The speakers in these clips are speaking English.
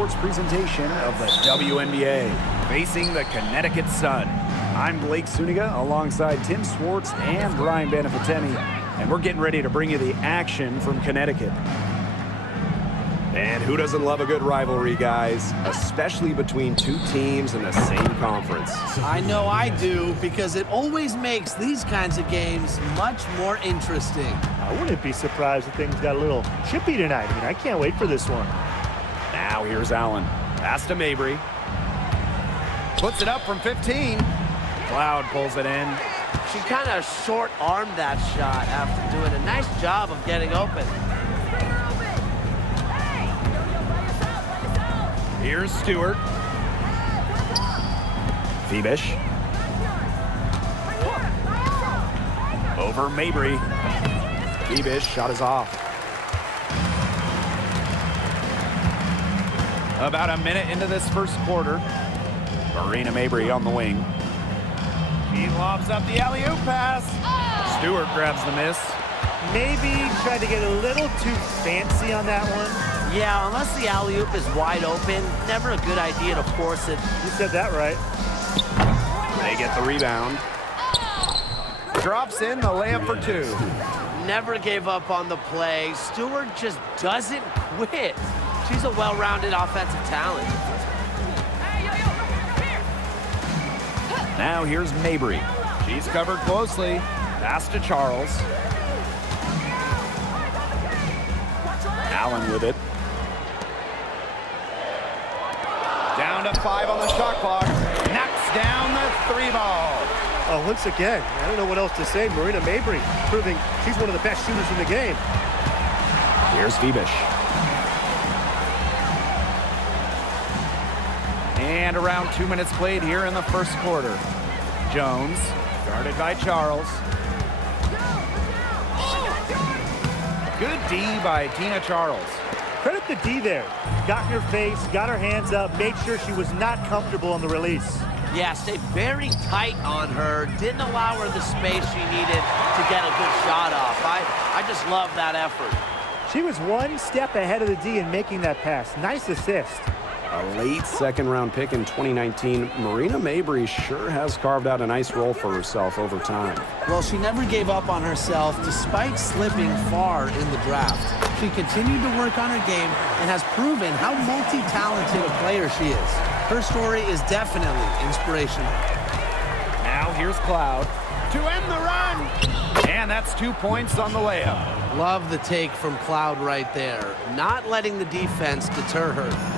Sports presentation of the WNBA, facing the Connecticut Sun. I'm Blake Suniga alongside Tim Swartz and Brian Benefatemi, and we're getting ready to bring you the action from Connecticut. And who doesn't love a good rivalry, guys? Especially between two teams in the same conference. I know I do, because it always makes these kinds of games much more interesting. I wouldn't be surprised if things got a little chippy tonight. I mean, I can't wait for this one. Now here's Allen. Pass to Mabry. Puts it up from 15. Cloud pulls it in. She kind of short-armed that shot after doing a nice job of getting open. Here's Stewart. Phoebish. Over Mabry. Phoebish shot is off. About a minute into this first quarter. Marina Mabry on the wing. He lobs up the alley-oop pass. Stewart grabs the miss. Maybe tried to get a little too fancy on that one. Yeah, unless the alley-oop is wide open, never a good idea to force it. You said that right. They get the rebound. Drops in the layup for two. Never gave up on the play. Stewart just doesn't quit. She's a well-rounded offensive talent. Now here's Mabry. She's covered closely. Pass to Charles. Allen with it. Down to 5 on the shot clock. Knocks down the 3 ball. Oh, once again, I don't know what else to say. Marina Mabry proving she's one of the best shooters in the game. Here's Phoebish. And around 2 minutes played here in the first quarter. Jones, guarded by Charles. Good D by Tina Charles. Credit the D there. Got in her face, got her hands up, made sure she was not comfortable on the release. Yeah, stayed very tight on her. Didn't allow her the space she needed to get a good shot off. I just love that effort. She was one step ahead of the D in making that pass. Nice assist. A late second-round pick in 2019, Marina Mabry sure has carved out a nice role for herself over time. Well, she never gave up on herself despite slipping far in the draft. She continued to work on her game and has proven how multi-talented a player she is. Her story is definitely inspirational. Now here's Cloud to end the run. And that's 2 points on the layup. Love the take from Cloud right there. Not letting the defense deter her.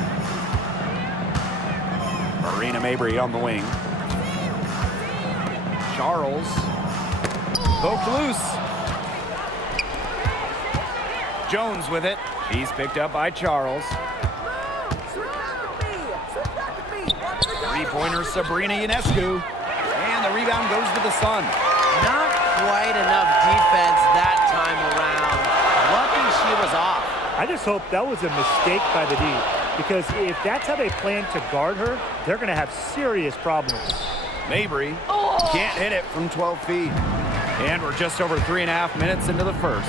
Marina Mabry on the wing. Charles. Poked loose. Jones with it. She's picked up by Charles. Three-pointer Sabrina Ionescu. And the rebound goes to the Sun. Not quite enough defense that time around. Lucky she was off. I just hope that was a mistake by the D, because if that's how they plan to guard her, they're going to have serious problems. Mabry can't hit it from 12 feet. And we're just over 3.5 minutes into the first.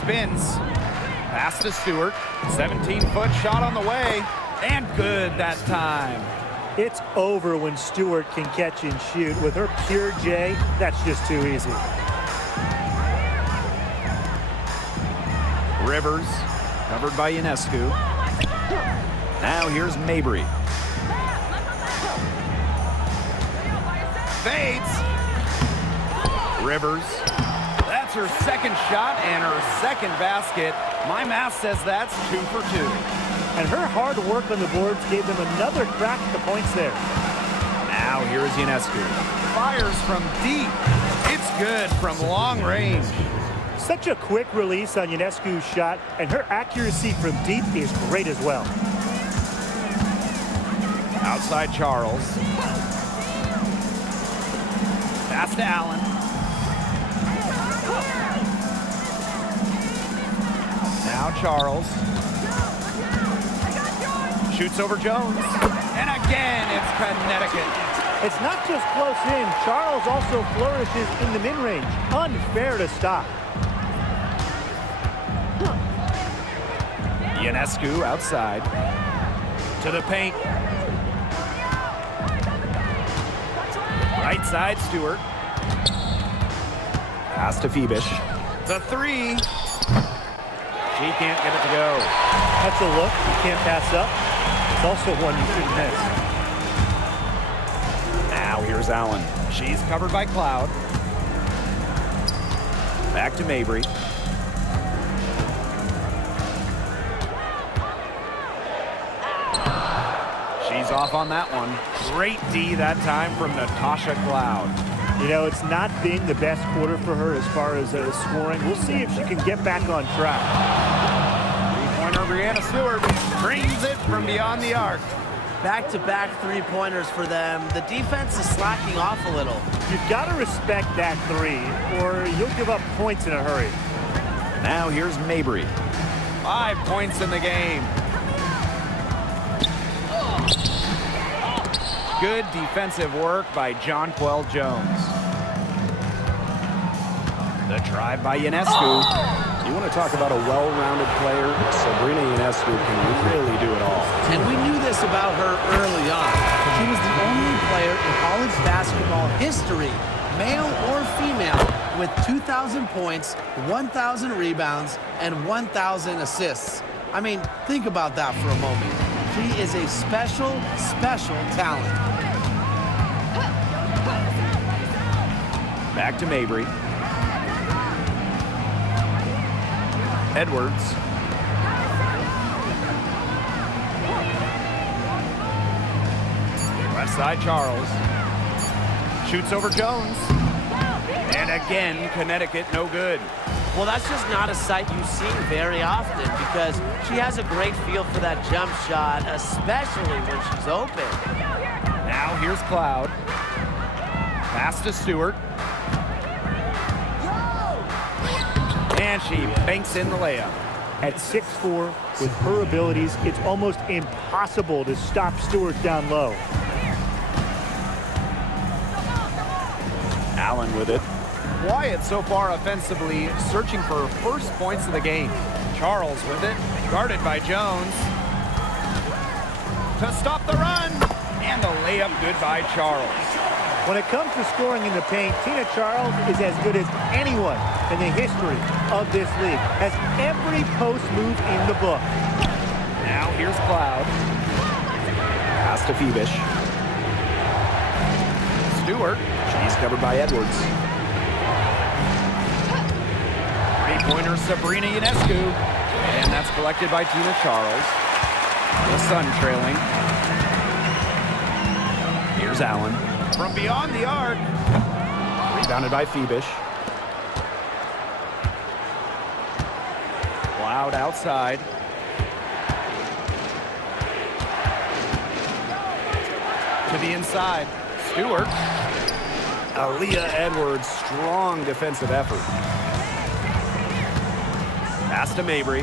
Spins. Pass to Stewart. 17-foot shot on the way. And good that time. It's over when Stewart can catch and shoot. With her pure J, that's just too easy. Rivers, covered by Ionescu. Now here's Mabry. Fades. Rivers. That's her second shot and her second basket. My math says that's 2 for 2. And her hard work on the boards gave them another crack at the points there. Now here's Ionescu. Fires from deep. It's good from long range. Such a quick release on Ionescu's shot, and her accuracy from deep is great as well. Outside Charles. Pass to Allen. Now Charles. Shoots over Jones. And again, it's Connecticut. It's not just close in. Charles also flourishes in the mid-range. Unfair to stop. Ionescu outside. To the paint. Right side, Stewart. Pass to Phoebish. The three. She can't get it to go. That's a look you can't pass up. It's also one you shouldn't miss. Now here's Allen. She's covered by Cloud. Back to Mabry. She's off on that one. Great D that time from Natasha Cloud. You know, it's not been the best quarter for her as far as scoring. We'll see if she can get back on track. Three-pointer Brianna Stewart brings it from beyond the arc. Back-to-back three-pointers for them. The defense is slacking off a little. You've got to respect that three, or you'll give up points in a hurry. Now here's Mabry. 5 points in the game. Good defensive work by Jonquel Jones. The drive by Ionescu. You want to talk about a well-rounded player? Sabrina Ionescu can really do it all. And we knew this about her early on. She was the only player in college basketball history, male or female, with 2,000 points, 1,000 rebounds, and 1,000 assists. I mean, think about that for a moment. She is a special, special talent. Back to Mabry. Edwards. Left side, Charles. Shoots over Jones. And again, Connecticut no good. Well, that's just not a sight you see very often because she has a great feel for that jump shot, especially when she's open. Now here's Cloud. Pass to Stewart. And she banks in the layup. At 6'4", with her abilities, it's almost impossible to stop Stewart down low. Allen with it. Wyatt so far offensively searching for first points of the game. Charles with it, guarded by Jones. To stop the run, and the layup good by Charles. When it comes to scoring in the paint, Tina Charles is as good as anyone in the history of this league. Has every post move in the book. Now here's Cloud. Pass to Phoebish. Stewart. She's covered by Edwards. Three-pointer Sabrina Ionescu. And that's collected by Tina Charles. The Sun trailing. Here's Allen. From beyond the arc. Rebounded by Phoebish. Cloud outside. To the inside. Stewart. Aaliyah Edwards, strong defensive effort. Pass to Mabry.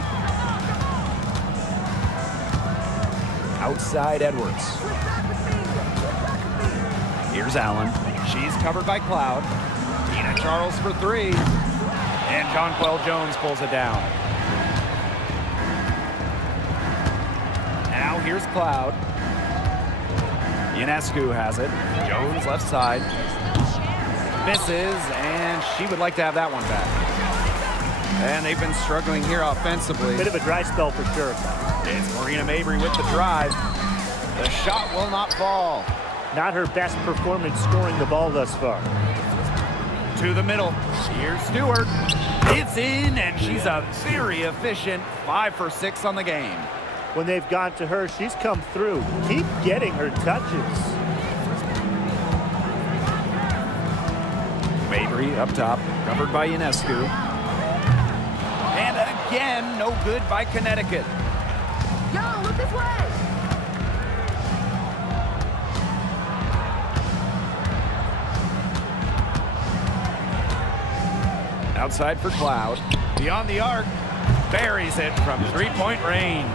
Outside Edwards. Here's Allen. She's covered by Cloud. Tina Charles for three. And Jonquel Jones pulls it down. Now here's Cloud. Ionescu has it. Jones left side. Misses, and she would like to have that one back. And they've been struggling here offensively. Bit of a dry spell for sure. It's Marina Mabry with the drive. The shot will not fall. Not her best performance scoring the ball thus far. To the middle. Here's Stewart. It's in, and she's a very efficient 5 for 6 on the game. When they've gone to her, she's come through. Keep getting her touches. Mabry up top, covered by Ionescu. And again, no good by Connecticut. Yo, look this way! Outside for Cloud. Beyond the arc. Buries it from three-point range.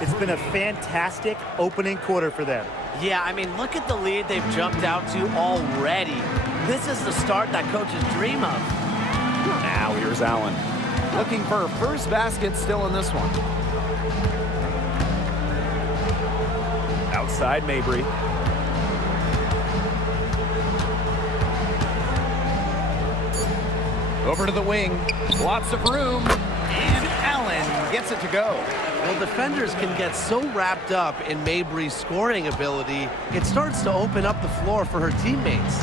It's been a fantastic opening quarter for them. Yeah, I mean, look at the lead they've jumped out to already. This is the start that coaches dream of. Now here's Allen. Looking for her first basket still in this one. side, Mabry. Over to the wing. Lots of room. And Allen gets it to go. Well, defenders can get so wrapped up in Mabry's scoring ability, it starts to open up the floor for her teammates.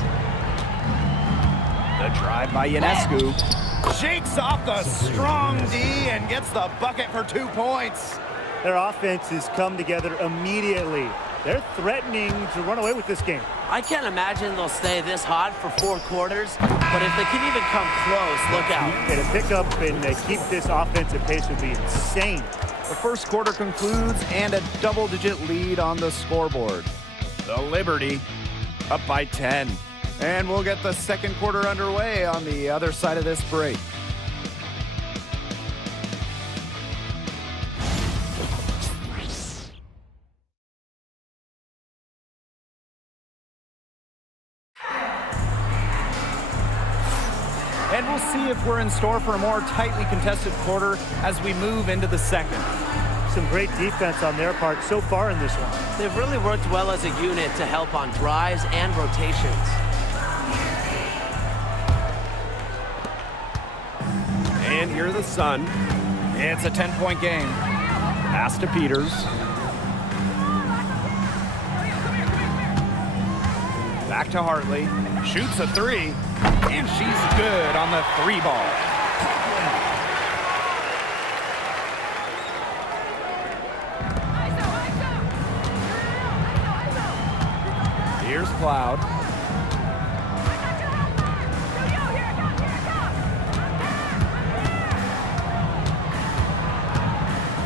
The drive by Ionescu. Shakes off the strong D and gets the bucket for 2 points. Their offense has come together immediately. They're threatening to run away with this game. I can't imagine they'll stay this hot for 4 quarters, but if they can even come close, look out. And to pick up and keep this offensive pace would be insane. The first quarter concludes and a double-digit lead on the scoreboard. The Liberty up by 10. And we'll get the second quarter underway on the other side of this break. And we'll see if we're in store for a more tightly contested quarter as we move into the second. Some great defense on their part so far in this one. They've really worked well as a unit to help on drives and rotations. And here the Sun. It's a 10-point game. Pass to Peters. Back to Hartley. Shoots a 3. And she's good on the 3 ball. Here's Cloud.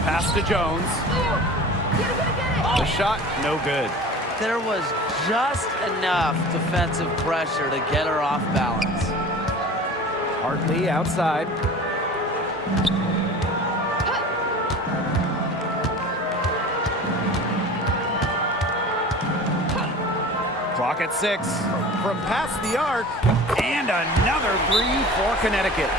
Pass to Jones. The shot, no good. There was just enough defensive pressure to get her off balance. Hartley outside. Clock at 6. From past the arc. And another 3 for Connecticut.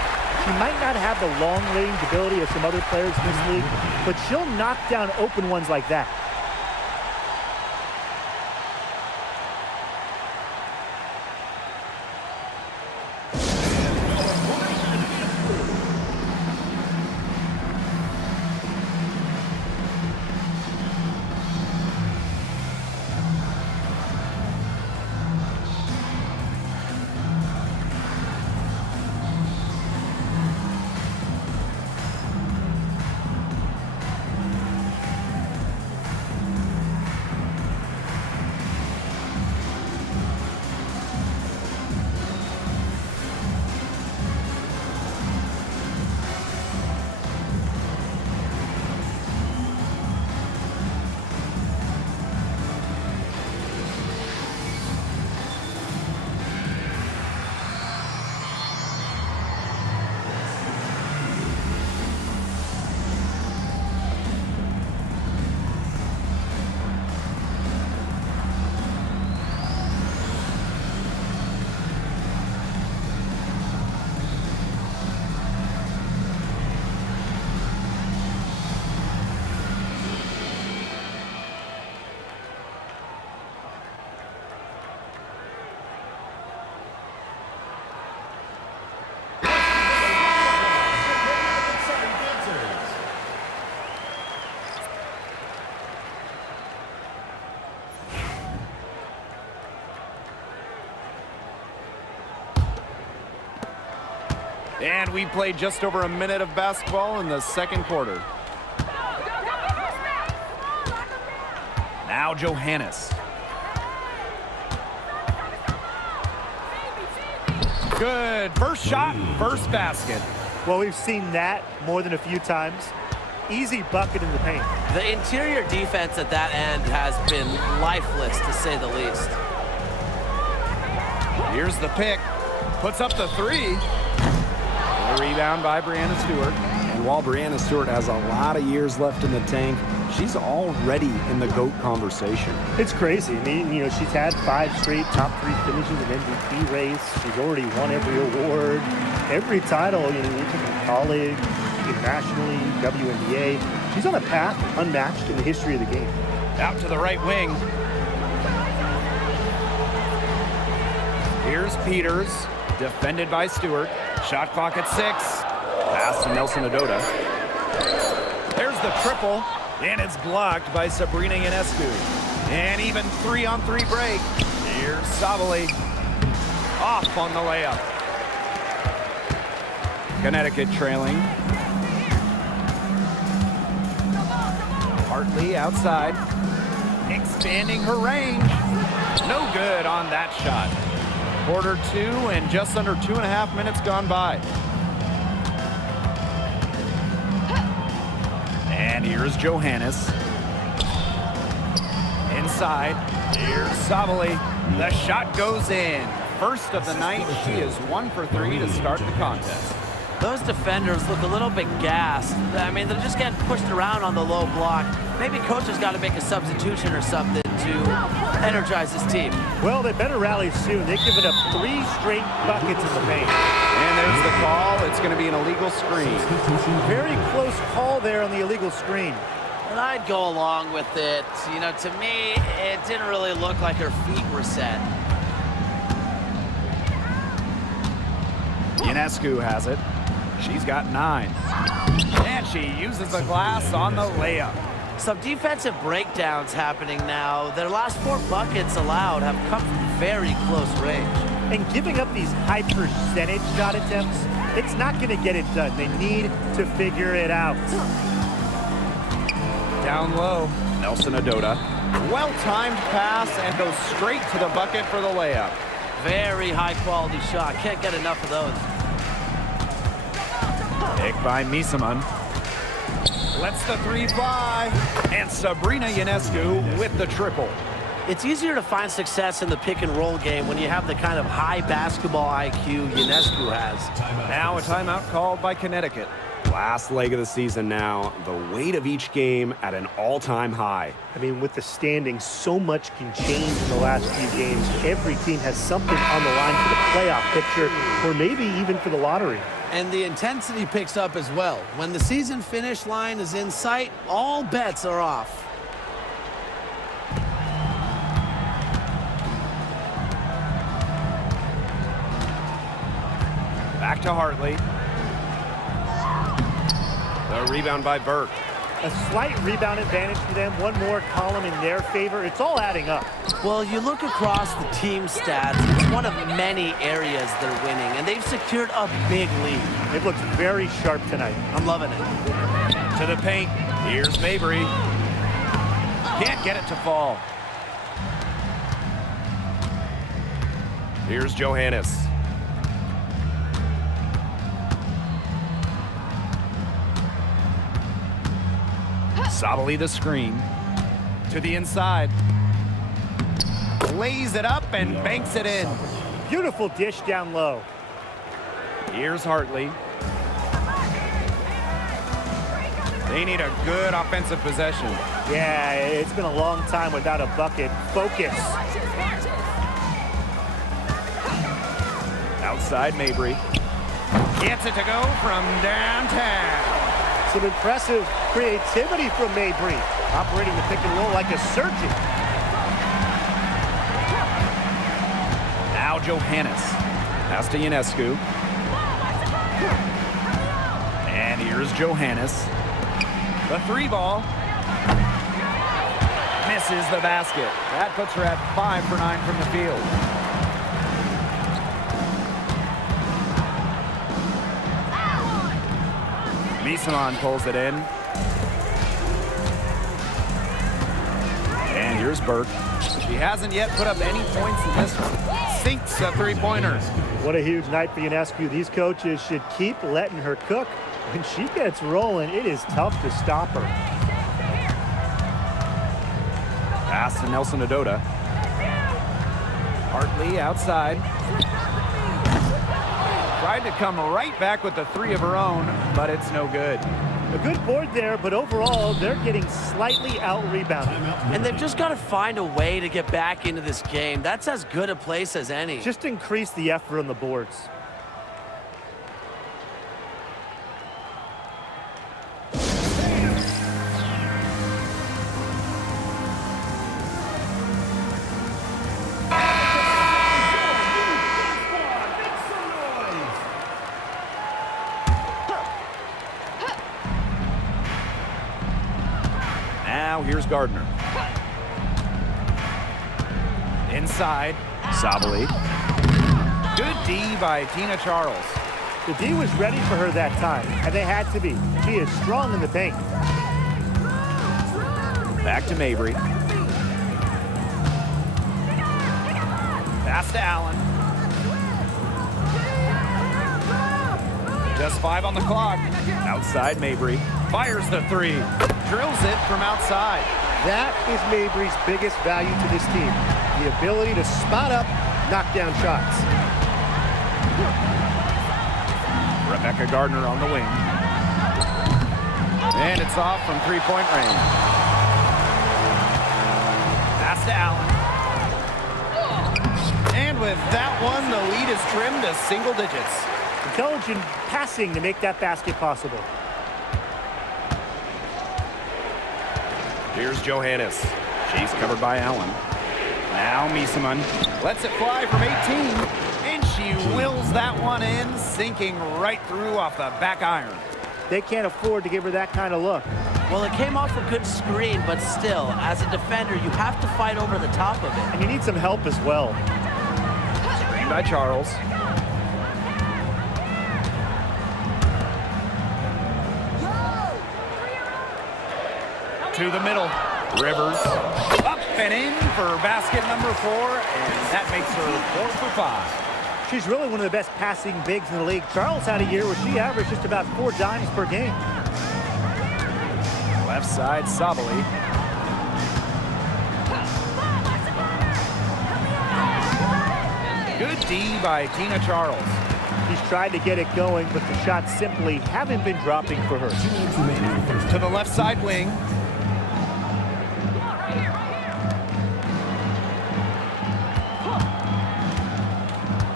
She might not have the long-range ability of some other players in this league, but she'll knock down open ones like that. And we played just over a minute of basketball in the second quarter. Now Johannes. Good. First shot, first basket. Well, we've seen that more than a few times. Easy bucket in the paint. The interior defense at that end has been lifeless, to say the least. Here's the pick. Puts up the 3. The rebound by Brianna Stewart. And while Brianna Stewart has a lot of years left in the tank, she's already in the GOAT conversation. It's crazy. I mean, she's had 5 straight top 3 finishes in MVP race. She's already won every award, every title, in college, internationally, WNBA. She's on a path unmatched in the history of the game. Out to the right wing. Here's Peters, defended by Stewart. Shot clock at 6. Pass to Nelson Adota. There's the triple, and it's blocked by Sabrina Ionescu. And even 3-on-3 break. Here's Sabali. Off on the layup. Connecticut trailing. Hartley outside. Expanding her range. No good on that shot. Quarter 2 and just under 2.5 minutes gone by. And here's Johannes. Inside. Here's Sabali. The shot goes in. First of the night. She is 1 for 3 to start the contest. Those defenders look a little bit gassed. I mean, they're just getting pushed around on the low block. Maybe coach has got to make a substitution or something to energize his team. Well, they better rally soon. They've given up 3 straight buckets in the paint. And there's the call. It's going to be an illegal screen. Very close call there on the illegal screen. And I'd go along with it. You know, to me, it didn't really look like her feet were set. Ionescu has it. She's got 9. And she uses the glass on the layup. Some defensive breakdowns happening now. Their last 4 buckets allowed have come from very close range. And giving up these high percentage shot attempts, it's not going to get it done. They need to figure it out. Down low, Nelson Adota. Well-timed pass and goes straight to the bucket for the layup. Very high-quality shot. Can't get enough of those. Pick by Misaman. Lets the 3 fly. And Sabrina Ionescu with the triple. It's easier to find success in the pick-and-roll game when you have the kind of high basketball IQ Ionescu has. Now a timeout called by Connecticut. Last leg of the season now. The weight of each game at an all-time high. I mean, with the standings, so much can change in the last few games. Every team has something on the line for the playoff picture, or maybe even for the lottery. And the intensity picks up as well. When the season finish line is in sight, all bets are off. Back to Hartley. The rebound by Burke. A slight rebound advantage for them. One more column in their favor. It's all adding up. Well, you look across the team stats, it's one of many areas they're winning, and they've secured a big lead. It looks very sharp tonight. I'm loving it. To the paint. Here's Mabry. Can't get it to fall. Here's Johannes. Sabali the screen. To the inside. Lays it up and banks it in. Beautiful dish down low. Here's Hartley. They need a good offensive possession. Yeah, it's been a long time without a bucket. Focus. Outside Mabry. Gets it to go from downtown. Some impressive creativity from Mabry. Operating the pick and roll like a surgeon. Now Johannes. Pass to Ionescu. And here's Johannes. The 3 ball. Misses the basket. That puts her at 5 for 9 from the field. Misaman pulls it in. And here's Burke. She hasn't yet put up any points in this one. Sinks a 3-pointer. What a huge night for Ionescu. These coaches should keep letting her cook. When she gets rolling, it is tough to stop her. Pass to Nelson Adota. Hartley outside. Tried to come right back with the 3 of her own, but it's no good. A good board there, but overall, they're getting slightly out-rebounded. And they've just got to find a way to get back into this game. That's as good a place as any. Just increase the effort on the boards. Here's Gardner. Inside. Sabali. Good D by Tina Charles. The D was ready for her that time, and they had to be. She is strong in the paint. Back to Mabry. Pass to Allen. Just 5 on the clock. Outside Mabry. Fires the 3. Drills it from outside. That is Mabry's biggest value to this team. The ability to spot up, knock down shots. Rebecca Gardner on the wing. And it's off from 3-point range. Pass to Allen. And with that one, the lead is trimmed to single digits. Intelligent passing to make that basket possible. Here's Johannes. She's covered by Allen. Now Miesemann lets it fly from 18, and she wills that one in, sinking right through off the back iron. They can't afford to give her that kind of look. Well, it came off a good screen, but still, as a defender, you have to fight over the top of it. And you need some help as well. Screen by Charles. To the middle. Rivers up and in for basket number 4, and that makes her 4 for 5. She's really one of the best passing bigs in the league. Charles had a year where she averaged just about 4 dimes per game. Left side, Sabali. Good D by Tina Charles. She's tried to get it going, but the shots simply haven't been dropping for her. To the left side wing.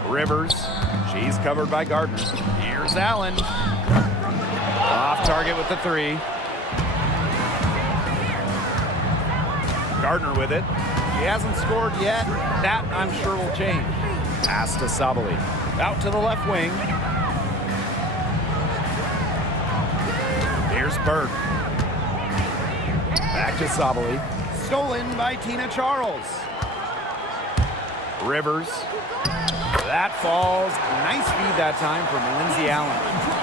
Rivers. She's covered by Gardner. Here's Allen. Off target with the 3. Gardner with it. She hasn't scored yet. That, I'm sure, will change. Pass to Sabali. Out to the left wing. Here's Berg. Back to Sabali. Stolen by Tina Charles. Rivers. That falls. Nice feed that time from Lindsay Allen.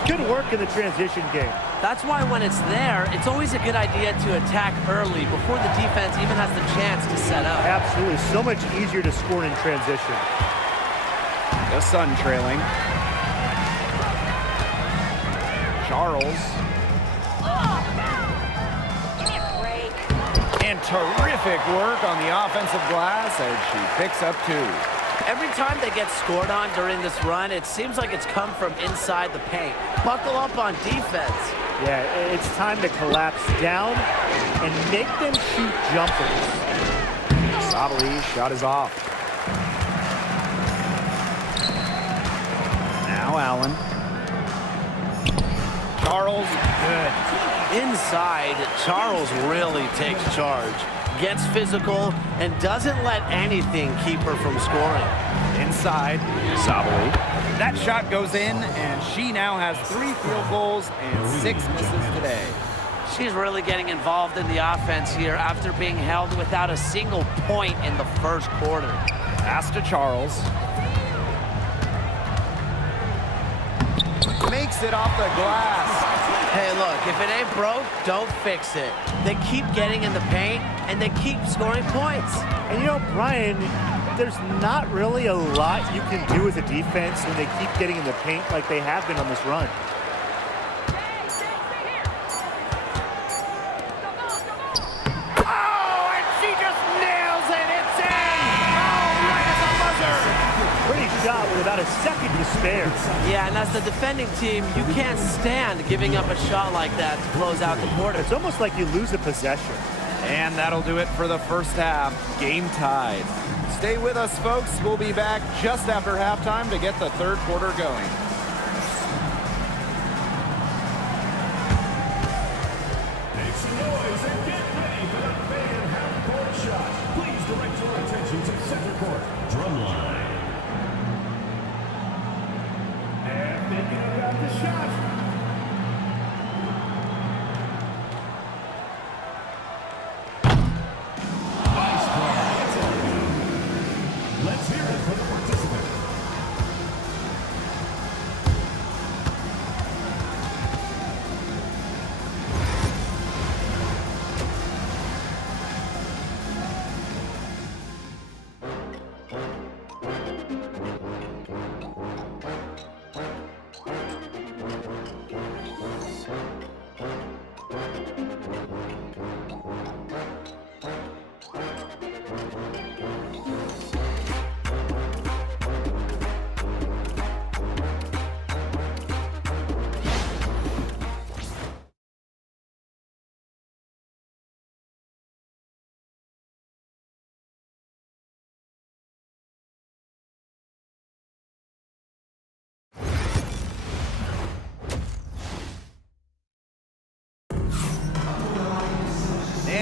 Good work in the transition game. That's why when it's there, it's always a good idea to attack early before the defense even has the chance to set up. Absolutely. So much easier to score in transition. The Sun trailing. Charles. And terrific work on the offensive glass as she picks up 2. Every time they get scored on during this run, it seems like it's come from inside the paint. Buckle up on defense. Yeah, it's time to collapse down and make them shoot jumpers. Sabali, shot is off. Now Allen. Charles, good. Inside, Charles really takes charge, gets physical, and doesn't let anything keep her from scoring. Inside. Sabali. That shot goes in, and she now has 3 field goals and 6 misses today. She's really getting involved in the offense here after being held without a single point in the first quarter. Pass to Charles. Makes it off the glass. Hey, look, if it ain't broke, don't fix it. They keep getting in the paint, and they keep scoring points. And you know, Brian, there's not really a lot you can do as a defense when they keep getting in the paint like they have been on this run. Oh, and she just nails it. It's in. Oh, right at the buzzer. Pretty shot with about a second to spare. Yeah, and as the defending team, you can't stand giving up a shot like that to close out the quarter. It's almost like you lose a possession. And that'll do it for the first half. Game tied. Stay with us, folks. We'll be back just after halftime to get the third quarter going. Make some noise and get ready for the fan half-court shot. Please direct your attention to center court. Drumline. And thinking about the shot.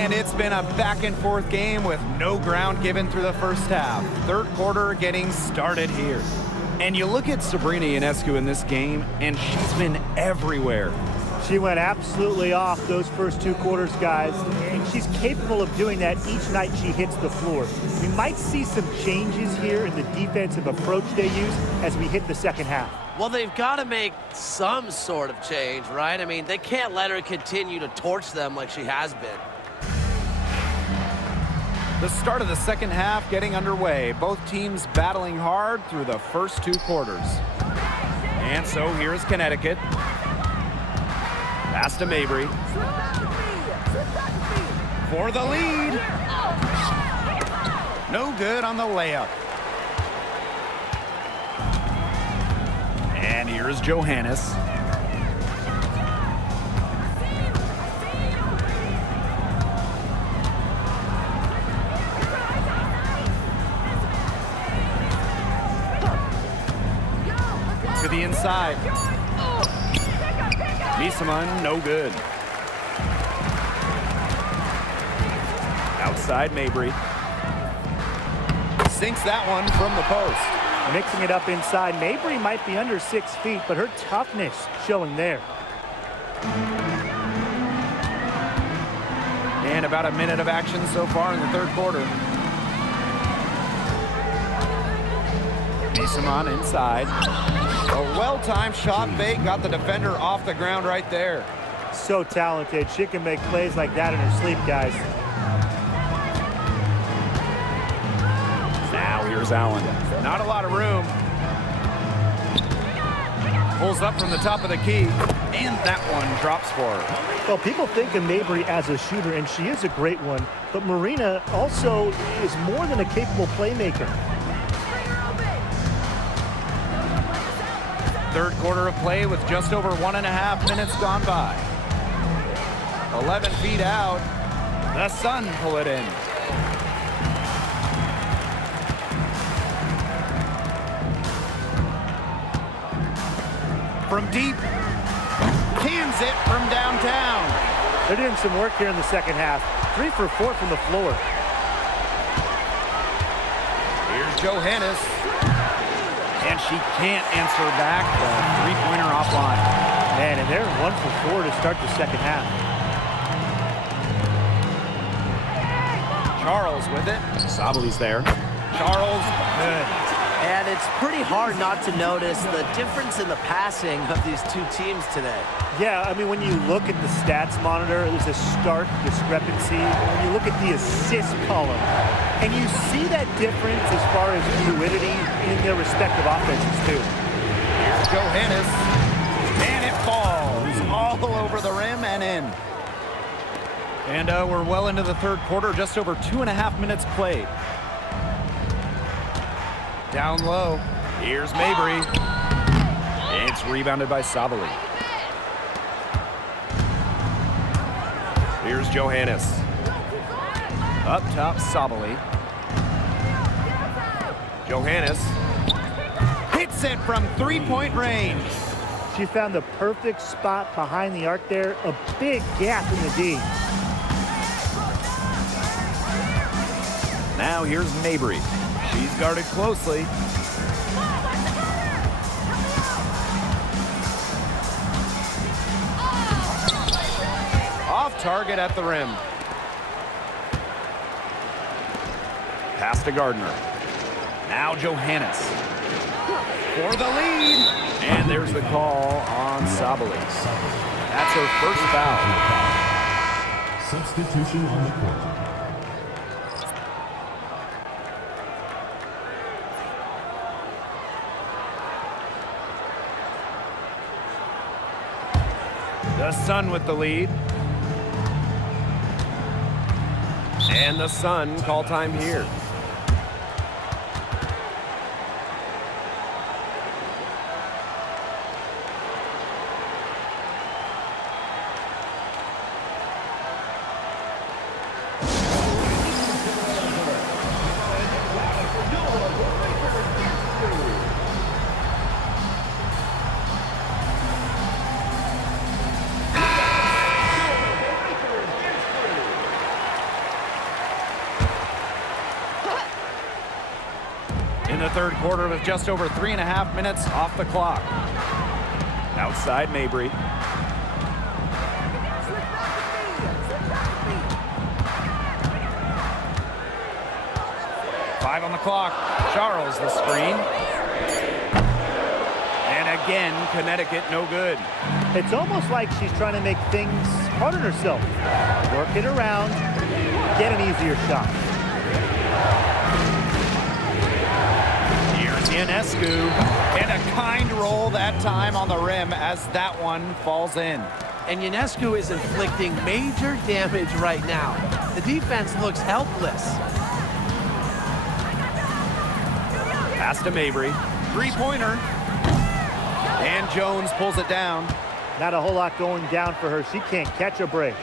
And it's been a back-and-forth game with no ground given through the first half. Third quarter getting started here. And you look at Sabrina Ionescu in this game, and she's been everywhere. She went absolutely off those first 2 quarters, guys, and she's capable of doing that each night she hits the floor. We might see some changes here in the defensive approach they use as we hit the second half. Well, they've got to make some sort of change, right? I mean, they can't let her continue to torch them like she has been. The start of the second half getting underway. Both teams battling hard through the first 2 quarters. And so here's Connecticut. Pass to Mabry. For the lead. No good on the layup. And here's Johannes. To the inside. Misaman, no good. Outside Mabry. Sinks that one from the post. Mixing it up inside. Mabry might be under 6 feet, but her toughness showing there. And about a minute of action so far in the third quarter. Misaman inside. A well-timed shot fake got the defender off the ground right there. So talented. She can make plays like that in her sleep, guys. Now here's Allen. Not a lot of room. Pulls up from the top of the key, and that one drops for her. Well, people think of Mabry as a shooter, and she is a great one. But Marina also is more than a capable playmaker. Third quarter of play with just over 1.5 minutes gone by. 11 feet out. The Sun pull it in. From deep. Cans it from downtown. They're doing some work here in the second half. 3 for 4 from the floor. Here's Johannes. And she can't answer back the three-pointer offline. Man, and they're 1 for 4 to start the second half. Charles with it. Sabali's there. Charles, good. And it's pretty hard not to notice the difference in the passing of these 2 teams today. Yeah, I mean, when you look at the stats monitor, there's a stark discrepancy. When you look at the assist column, and you see that difference as far as fluidity in their respective offenses, too. Here's Johannes. And it falls all over the rim and in. And we're well into the third quarter, just over 2.5 minutes played. Down low. Here's Mabry. It's rebounded by Sabali. Here's Johannes. Up top, Sabali. Johannes hits it from three-point range. She found the perfect spot behind the arc there. A big gap in the D. Now here's Mabry. She's guarded closely. Off target at the rim. Pass to Gardner. Now Johannes. For the lead. And there's the call on Sabali. That's her first foul. Substitution on the court. The Sun with the lead. And the Sun call time here. the third quarter with just over 3.5 minutes off the clock. Outside Mabry. Five on the clock. Charles the screen. And again, Connecticut no good. It's almost like she's trying to make things hard on herself. Work it around, get an easier shot. Here's Ionescu. And a kind roll that time on the rim as that one falls in. And Ionescu is inflicting major damage right now. The defense looks helpless. Pass to Mabry. Three-pointer. And Jones pulls it down. Not a whole lot going down for her. She can't catch a break.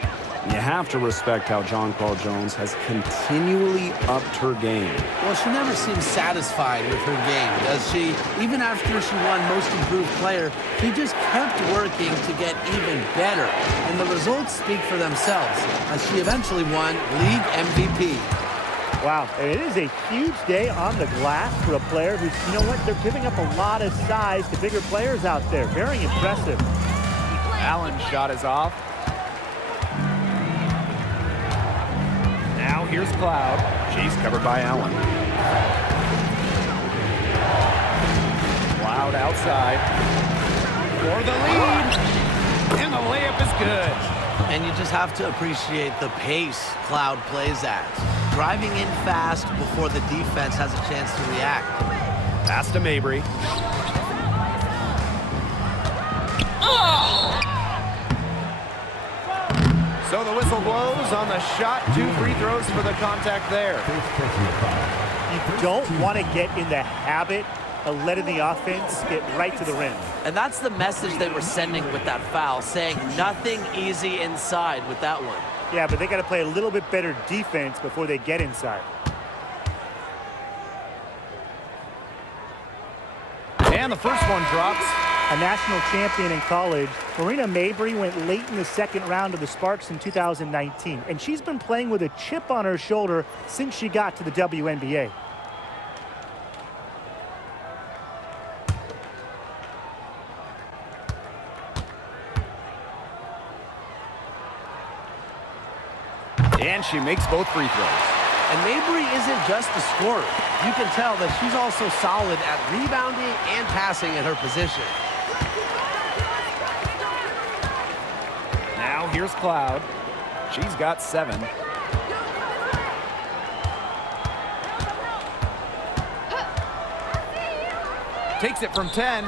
You have to respect how Jonquel Jones has continually upped her game. Well, she never seems satisfied with her game, does she? Even after she won Most Improved Player, she just kept working to get even better. And the results speak for themselves, as she eventually won League MVP. Wow, it is a huge day on the glass for a player who's, you know what, they're giving up a lot of size to bigger players out there. Very impressive. Allen's shot is off. Now here's Cloud. She's covered by Allen. Cloud outside. For the lead. And the layup is good. And you just have to appreciate the pace Cloud plays at. Driving in fast before the defense has a chance to react. Pass to Mabry. So the whistle blows on the shot. 2 free throws for the contact there. You don't want to get in the habit of letting the offense get right to the rim. And that's the message they were sending with that foul, saying nothing easy inside with that one. Yeah, but they got to play a little bit better defense before they get inside. And the first one drops. A national champion in college, Marina Mabry went late in the second round of the Sparks in 2019, and she's been playing with a chip on her shoulder since she got to the WNBA. And she makes both free throws. And Mabry isn't just a scorer. You can tell that she's also solid at rebounding and passing at her position. Now here's Cloud. She's got 7. Takes it from 10.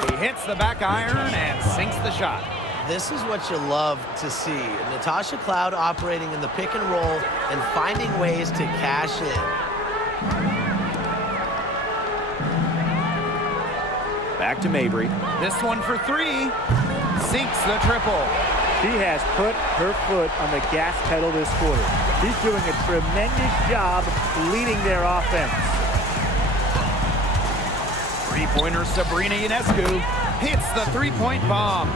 She hits the back iron and sinks the shot. This is what you love to see. Natasha Cloud operating in the pick and roll and finding ways to cash in. Back to Mabry. This one for 3. Sinks the triple. She has put her foot on the gas pedal this quarter. She's doing a tremendous job leading their offense. Three-pointer Sabrina Ionescu hits the three-point bomb.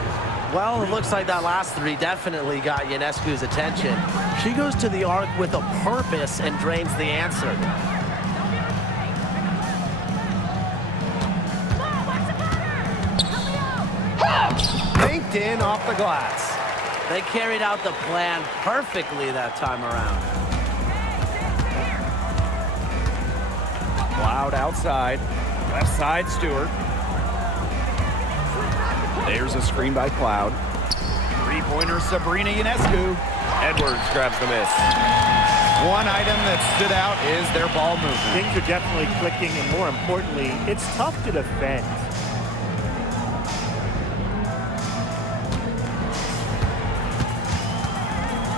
Well, it looks like that last 3 definitely got Ionescu's attention. She goes to the arc with a purpose and drains the answer. Banked in off the glass. They carried out the plan perfectly that time around. Cloud outside. Left side, Stewart. There's a screen by Cloud. Three-pointer Sabrina Ionescu. Edwards grabs the miss. One item that stood out is their ball movement. Things are definitely clicking, and more importantly, it's tough to defend.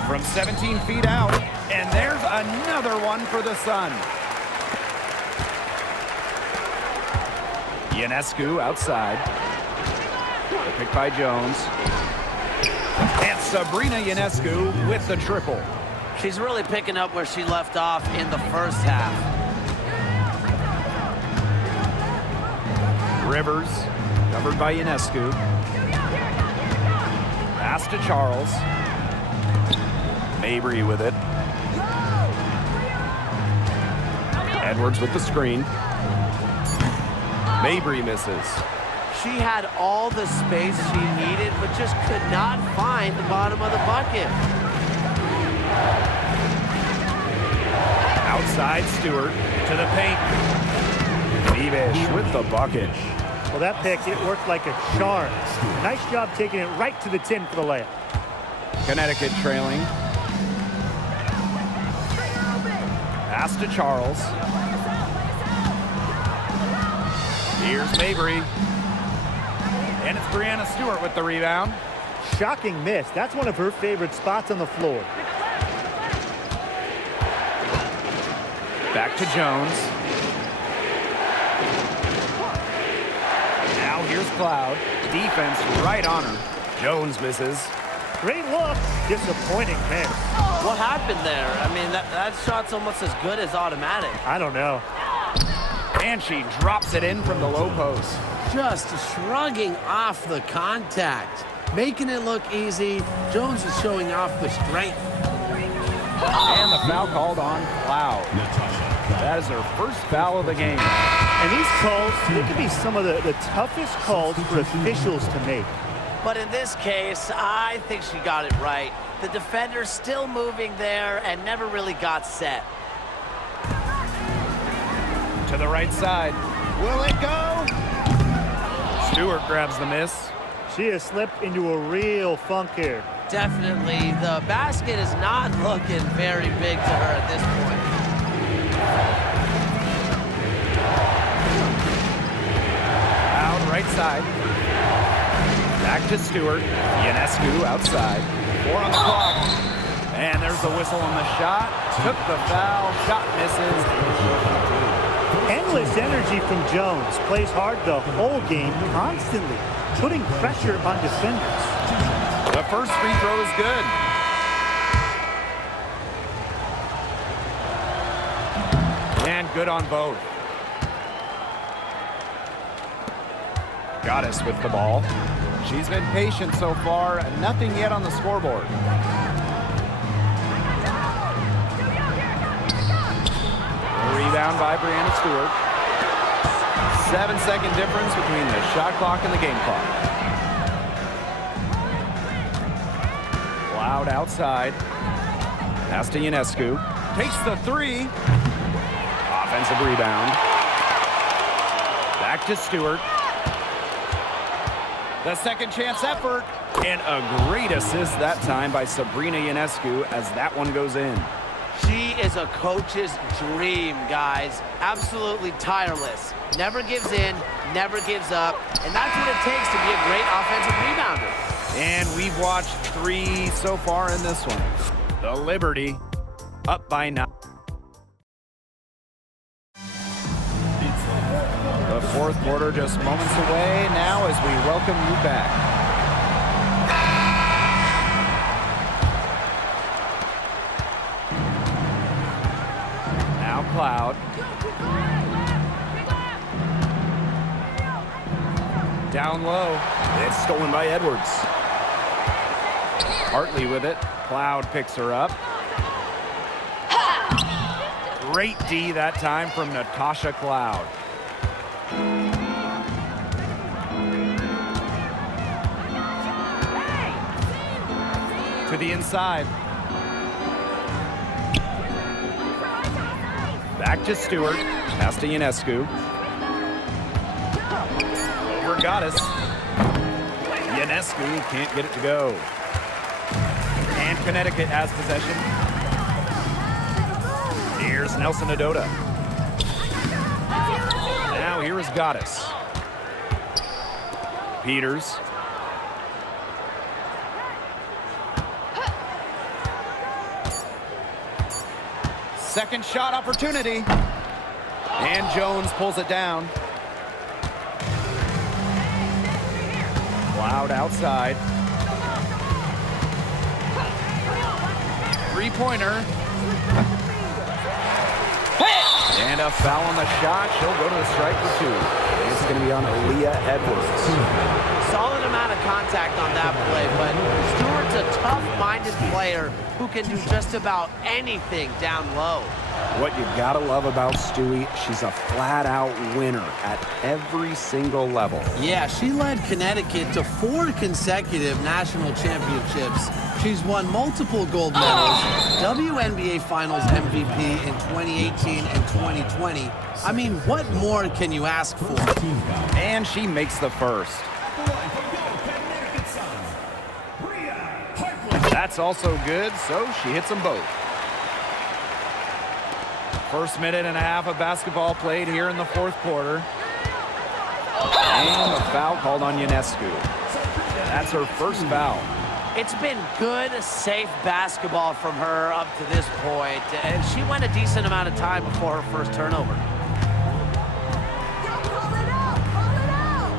From 17 feet out, and there's another one for the Sun. Ionescu outside. The pick by Jones. And Sabrina Ionescu with the triple. She's really picking up where she left off in the first half. Rivers, covered by Ionescu. Pass to Charles. Mabry with it. Edwards with the screen. Mabry misses. She had all the space she needed, but just could not find the bottom of the bucket. Outside Stewart to the paint. Bebish with the bucket. Well, that pick, it worked like a charm. Nice job taking it right to the tin for the layup. Connecticut trailing. Pass to Charles. Here's Mabry. And it's Brianna Stewart with the rebound. Shocking miss. That's one of her favorite spots on the floor. Back to Jones. Now here's Cloud. Defense right on her. Jones misses. Great look. Disappointing miss. What happened there? I mean, that shot's almost as good as automatic. I don't know. And she drops it in from the low post. Just shrugging off the contact. Making it look easy. Jones is showing off the strength. And the foul called on Cloud. That is her first foul of the game. And these calls, they could be some of the toughest calls for officials to make. But in this case, I think she got it right. The defender's still moving there and never really got set. To the right side. Will it go? Stewart grabs the miss. She has slipped into a real funk here. Definitely, the basket is not looking very big to her at this point. Out right side. Back to Stewart. Ionescu outside. 4 on the clock. And there's the whistle on the shot. Took the foul. Shot misses. Endless energy from Jones. Plays hard the whole game, constantly putting pressure on defenders. The first free throw is good. And good on both. Goddess with the ball. She's been patient so far. Nothing yet on the scoreboard. Rebound by Brianna Stewart. 7-second difference between the shot clock and the game clock. Cloud outside. Pass to Ionescu. Takes the three. Offensive rebound. Back to Stewart. The second chance effort. And a great assist that time by Sabrina Ionescu as that one goes in. She is a coach's dream, guys. Absolutely tireless. Never gives in, never gives up. And that's what it takes to be a great offensive rebounder. And we've watched 3 so far in this one. The Liberty up by 9. The fourth quarter just moments away now as we welcome you back. Now Cloud. Down low. It's stolen by Edwards. Hartley with it. Cloud picks her up. Great D that time from Natasha Cloud. To the inside. Back to Stewart. Pass to Ionescu. Over Goddess. Ionescu can't get it to go. And Connecticut has possession. Here's Nelson Adota. Now here is Goddess. Peters. Second shot opportunity. And Jones pulls it down. Cloud outside. Three-pointer. And a foul on the shot. She'll go to the strike for 2. It's going to be on Aaliyah Edwards. Solid amount of contact on that play, but Stewart a tough-minded player who can do just about anything down low. What you gotta love about Stewie, she's a flat-out winner at every single level. Yeah, she led Connecticut to 4 consecutive national championships. She's won multiple gold medals, WNBA Finals MVP in 2018 and 2020. I mean, what more can you ask for? And she makes the first. That's also good, so she hits them both. First minute and a half of basketball played here in the fourth quarter. And a foul called on Ionescu. That's her first foul. It's been good, safe basketball from her up to this point, and she went a decent amount of time before her first turnover.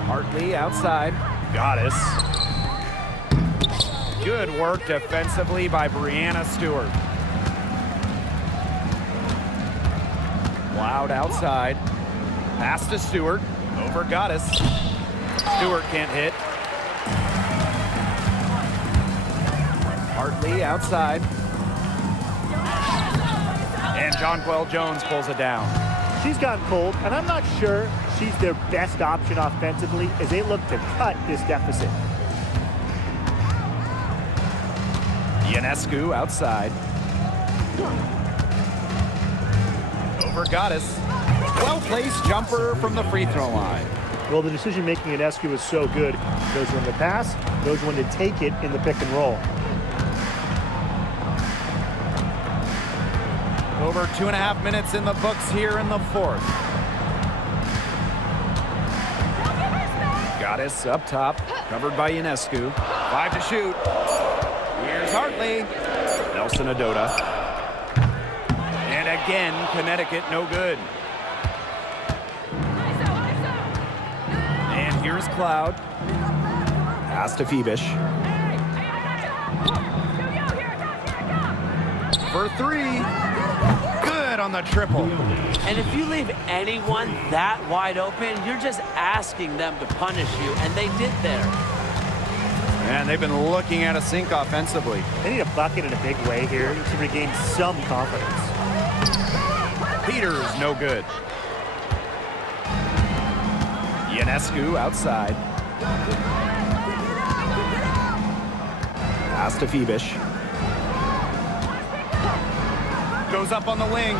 Hartley outside. Goddess. Good work defensively by Brianna Stewart. Loud outside. Pass to Stewart. Over Goddess. Stewart can't hit. Hartley outside. And Jonquel Jones pulls it down. She's gotten cold, and I'm not sure she's their best option offensively as they look to cut this deficit. Ionescu outside. Over Goddess. Well-placed jumper from the free throw line. Well, the decision-making at Escu is so good. Knows when to pass, knows when to take it in the pick and roll. Over 2.5 minutes in the books here in the fourth. Goddess up top, covered by Ionescu. 5 to shoot. Here's Hartley. Nelson Adota. And again, Connecticut no good. And here's Cloud. Pass to Phoebish. For 3. Good on the triple. And if you leave anyone that wide open, you're just asking them to punish you, and they did there. And they've been looking at a sink offensively. They need a bucket in a big way here to regain some confidence. Peters no good. Ionescu outside. Pass to Phoebish. Goes up on the wing.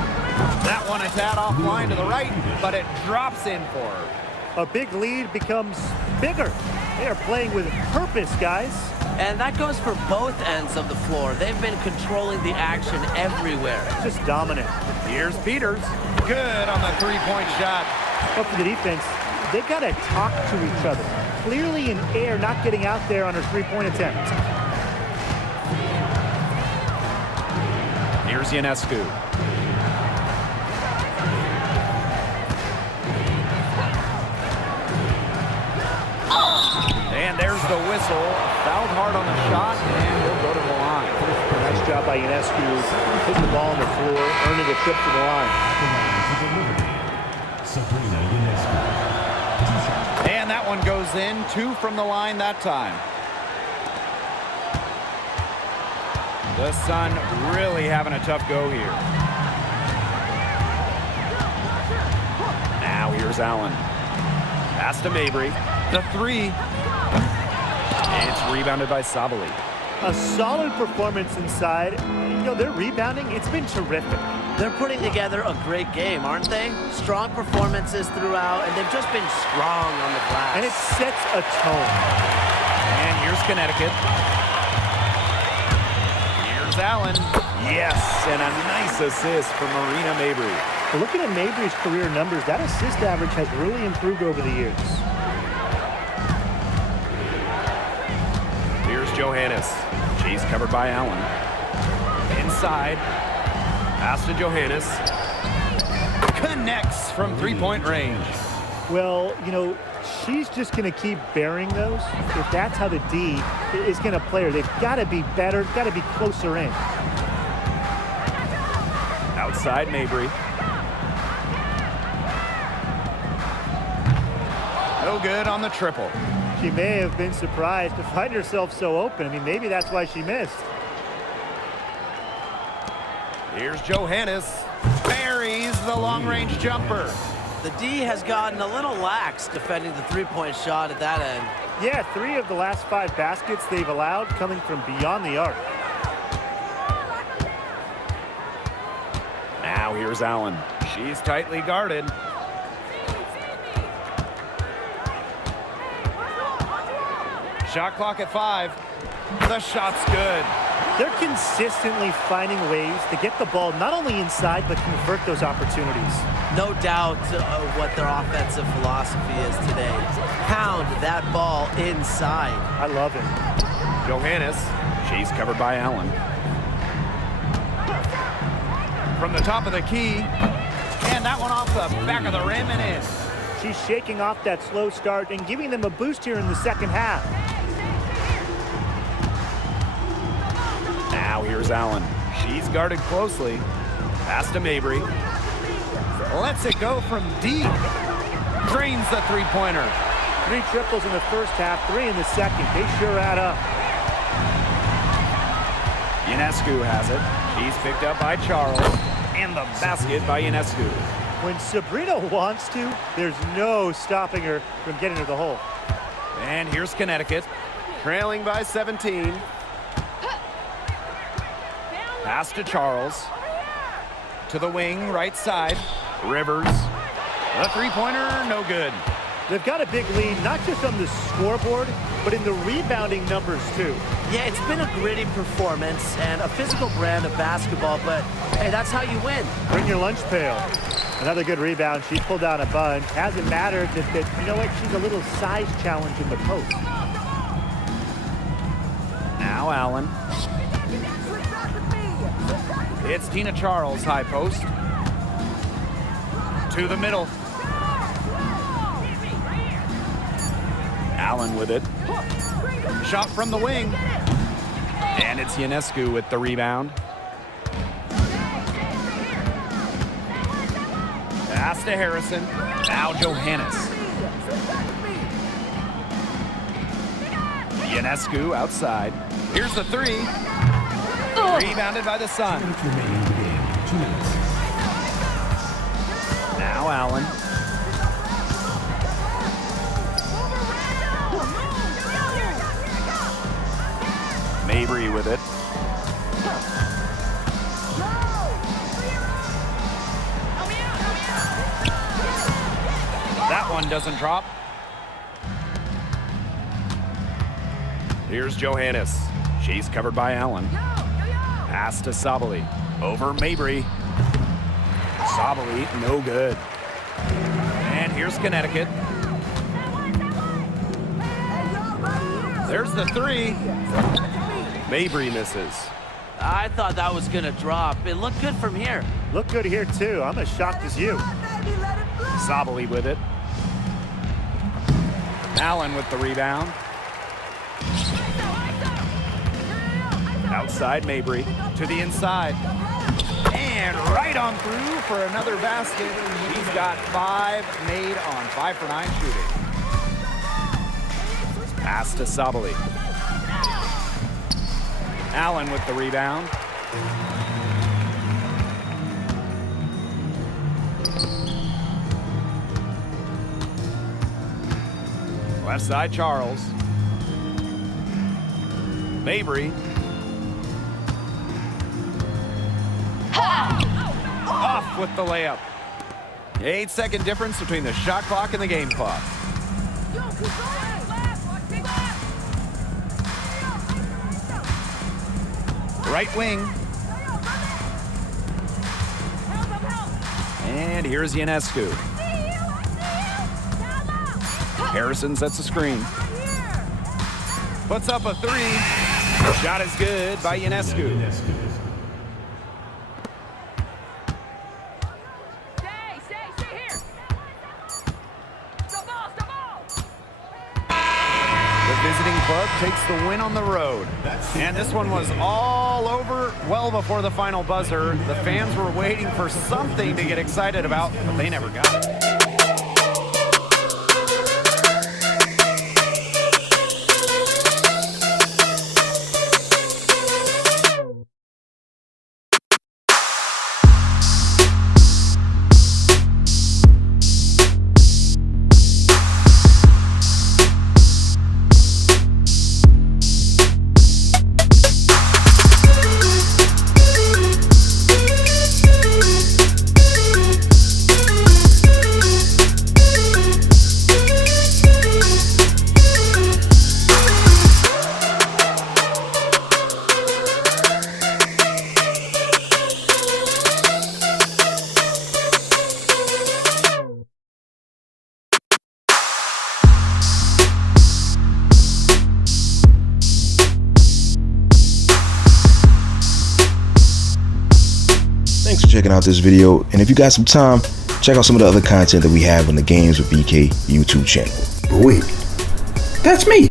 That one a tad offline to the right, but it drops in for her. A big lead becomes bigger. They are playing with purpose, guys. And that goes for both ends of the floor. They've been controlling the action everywhere. Just dominant. Here's Peters. Good on the three-point shot. But for the defense, they've got to talk to each other. Clearly in air, not getting out there on her three-point attempt. Here's Ionescu. And there's the whistle. Fouled hard on the shot, and he'll go to the line. Nice job by Ionescu. Hitting the ball on the floor, earning a trip to the line. And that one goes in. 2 from the line that time. The Sun really having a tough go here. Now here's Allen. Pass to Mabry. The 3. It's rebounded by Sabali. A solid performance inside. You know, their rebounding, it's been terrific. They're putting together a great game, aren't they? Strong performances throughout, and they've just been strong on the glass. And it sets a tone. And here's Connecticut. Here's Allen. Yes, and a nice assist from Marina Mabry. But looking at Mabry's career numbers, that assist average has really improved over the years. Here's Johannes. She's covered by Allen. Inside. Pass to Johannes. Connects from three-point range. Well, you know, she's just going to keep bearing those. If that's how the D is going to play her, they've got to be better, got to be closer in. Outside Mabry. No good on the triple. She may have been surprised to find herself so open. I mean, maybe that's why she missed. Here's Johannes. Buries the long-range jumper. The D has gotten a little lax defending the three-point shot at that end. Yeah, 3 of the last 5 baskets they've allowed coming from beyond the arc. Now here's Allen. She's tightly guarded. Shot clock at 5. The shot's good. They're consistently finding ways to get the ball not only inside, but convert those opportunities. No doubt what their offensive philosophy is today. Pound that ball inside. I love it. Johannes. She's covered by Allen. From the top of the key. And that one off the back of the rim and in. She's shaking off that slow start and giving them a boost here in the second half. Now here's Allen. She's guarded closely. Pass to Mabry. Lets it go from deep. Drains the three-pointer. 3 triples in the first half, 3 in the second. They sure add up. Ionescu has it. She's picked up by Charles. And the basket by Ionescu. When Sabrina wants to, there's no stopping her from getting to the hole. And here's Connecticut. Trailing by 17. Pass to Charles. To the wing, right side. Rivers. The three-pointer, no good. They've got a big lead, not just on the scoreboard, but in the rebounding numbers, too. Yeah, it's been a gritty performance and a physical brand of basketball, but hey, that's how you win. Bring your lunch pail. Another good rebound. She pulled down a bunch. Hasn't mattered that, you know what, she's a little size challenge in the post. Now Allen. It's Tina Charles, high post. To the middle. Allen with it. Shot from the wing. And it's Ionescu with the rebound. Pass to Harrison. Now Johannes. Ionescu outside. Here's the 3. Rebounded by the Sun. Now Allen. Mabry with it. That one doesn't drop. Here's Johannes. She's covered by Allen. Pass to Sabali. Over Mabry. Sabali, no good. And here's Connecticut. There's the 3. Mabry misses. I thought that was going to drop. It looked good from here. Look good here, too. I'm as shocked as you. Sabali with it. Allen with the rebound. Outside Mabry. To the inside. And right on through for another basket. He's got 5 made on 5 for 9 shooting. Pass to Sabali. Allen with the rebound. Left side, Charles. Mabry. Off with the layup. 8-second difference between the shot clock and the game clock. Right wing. And here's Ionescu. Harrison sets a screen. Puts up a 3. Shot is good by Ionescu. Visiting club takes the win on the road. And this one was all over well before the final buzzer. The fans were waiting for something to get excited about, but they never got it. checking out this video. And if you got some time, check out some of the other content that we have on the Games with BK YouTube channel. Wait, that's me.